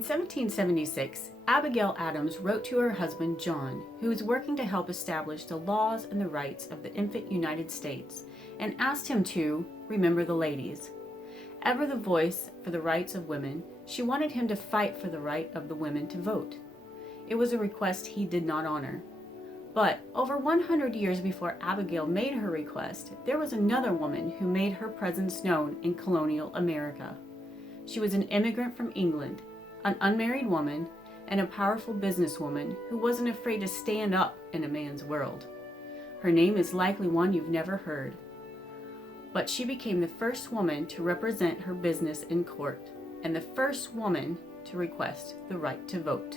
In 1776, Abigail Adams wrote to her husband John, who was working to help establish the laws and the rights of the infant United States, and asked him to remember the ladies. Ever the voice for the rights of women, she wanted him to fight for the right of the women to vote. It was a request he did not honor. But over 100 years before Abigail made her request, there was another woman who made her presence known in colonial America. She was an immigrant from England, an unmarried woman, and a powerful businesswoman who wasn't afraid to stand up in a man's world. Her name is likely one you've never heard, but she became the first woman to represent her business in court, and the first woman to request the right to vote.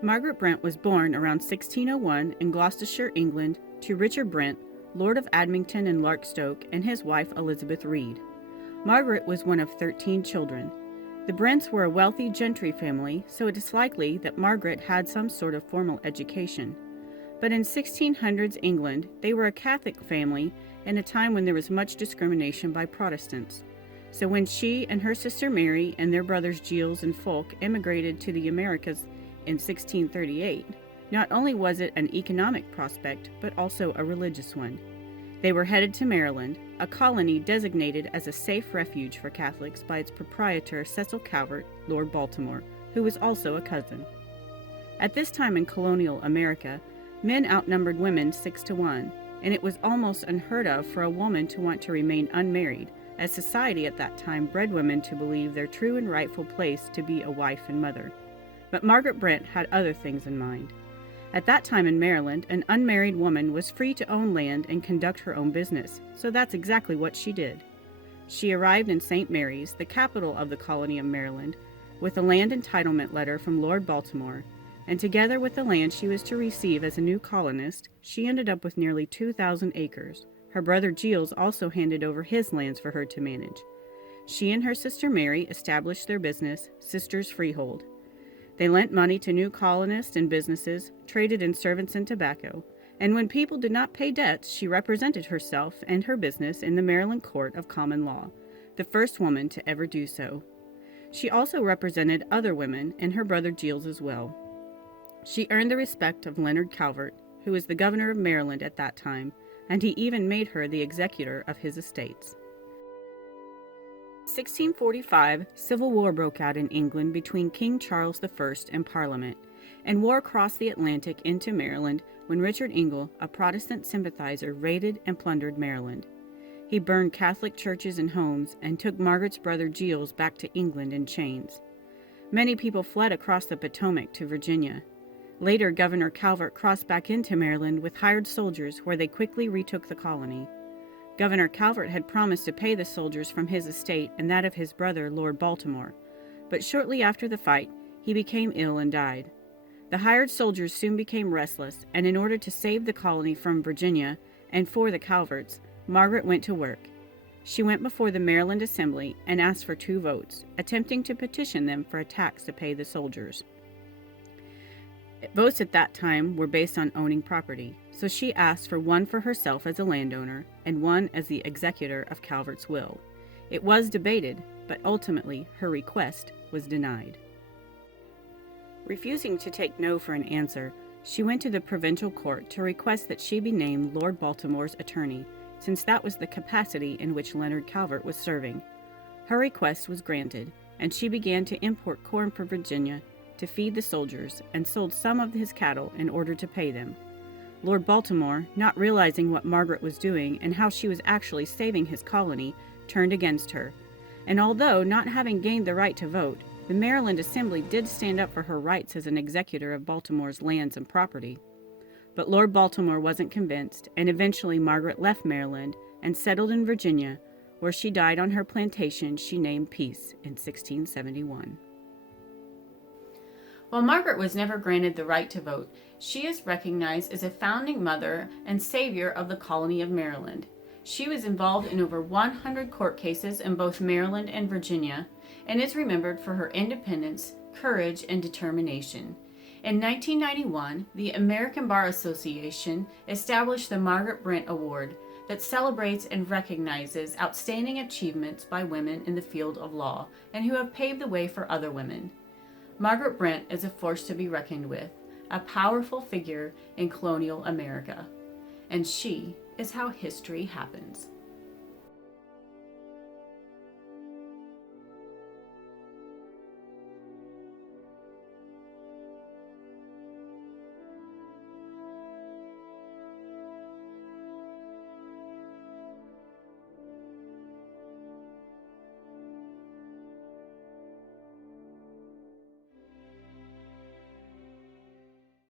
Margaret Brent was born around 1601 in Gloucestershire, England, to Richard Brent, Lord of Admington and Larkstoke, and his wife Elizabeth Reed. Margaret was one of 13 children. The Brents were a wealthy gentry family, so it is likely that Margaret had some sort of formal education. But in 1600s England, they were a Catholic family in a time when there was much discrimination by Protestants. So when she and her sister Mary and their brothers Giles and Fulk immigrated to the Americas in 1638, not only was it an economic prospect, but also a religious one. They were headed to Maryland, a colony designated as a safe refuge for Catholics by its proprietor Cecil Calvert, Lord Baltimore, who was also a cousin. At this time in colonial America, men outnumbered women 6-1, and it was almost unheard of for a woman to want to remain unmarried, as society at that time bred women to believe their true and rightful place to be a wife and mother. But Margaret Brent had other things in mind. At that time in Maryland, an unmarried woman was free to own land and conduct her own business, so that's exactly what she did. She arrived in St. Mary's, the capital of the colony of Maryland, with a land entitlement letter from Lord Baltimore, and together with the land she was to receive as a new colonist, she ended up with nearly 2,000 acres. Her brother Giles also handed over his lands for her to manage. She and her sister Mary established their business, Sisters Freehold. They lent money to new colonists and businesses, traded in servants and tobacco, and when people did not pay debts, she represented herself and her business in the Maryland Court of Common Law, the first woman to ever do so. She also represented other women and her brother Giles as well. She earned the respect of Leonard Calvert, who was the governor of Maryland at that time, and he even made her the executor of his estates. In 1645, civil war broke out in England between King Charles I and Parliament, and war crossed the Atlantic into Maryland when Richard Ingle, a Protestant sympathizer, raided and plundered Maryland. He burned Catholic churches and homes and took Margaret's brother Giles back to England in chains. Many people fled across the Potomac to Virginia. Later, Governor Calvert crossed back into Maryland with hired soldiers, where they quickly retook the colony. Governor Calvert had promised to pay the soldiers from his estate and that of his brother, Lord Baltimore, but shortly after the fight, he became ill and died. The hired soldiers soon became restless, and in order to save the colony from Virginia and for the Calverts, Margaret went to work. She went before the Maryland Assembly and asked for 2 votes, attempting to petition them for a tax to pay the soldiers. Votes at that time were based on owning property, so she asked for 1 for herself as a landowner and 1 as the executor of Calvert's will. It was debated, but ultimately her request was denied. Refusing to take no for an answer, she went to the provincial court to request that she be named Lord Baltimore's attorney, since that was the capacity in which Leonard Calvert was serving. Her request was granted, and she began to import corn from Virginia to feed the soldiers, and sold some of his cattle in order to pay them. Lord Baltimore, not realizing what Margaret was doing and how she was actually saving his colony, turned against her. And although not having gained the right to vote, the Maryland Assembly did stand up for her rights as an executor of Baltimore's lands and property. But Lord Baltimore wasn't convinced, and eventually Margaret left Maryland and settled in Virginia, where she died on her plantation she named Peace in 1671. While Margaret was never granted the right to vote, she is recognized as a founding mother and savior of the colony of Maryland. She was involved in over 100 court cases in both Maryland and Virginia, and is remembered for her independence, courage, and determination. In 1991, the American Bar Association established the Margaret Brent Award, that celebrates and recognizes outstanding achievements by women in the field of law and who have paved the way for other women. Margaret Brent is a force to be reckoned with, a powerful figure in colonial America. And she is how history happens.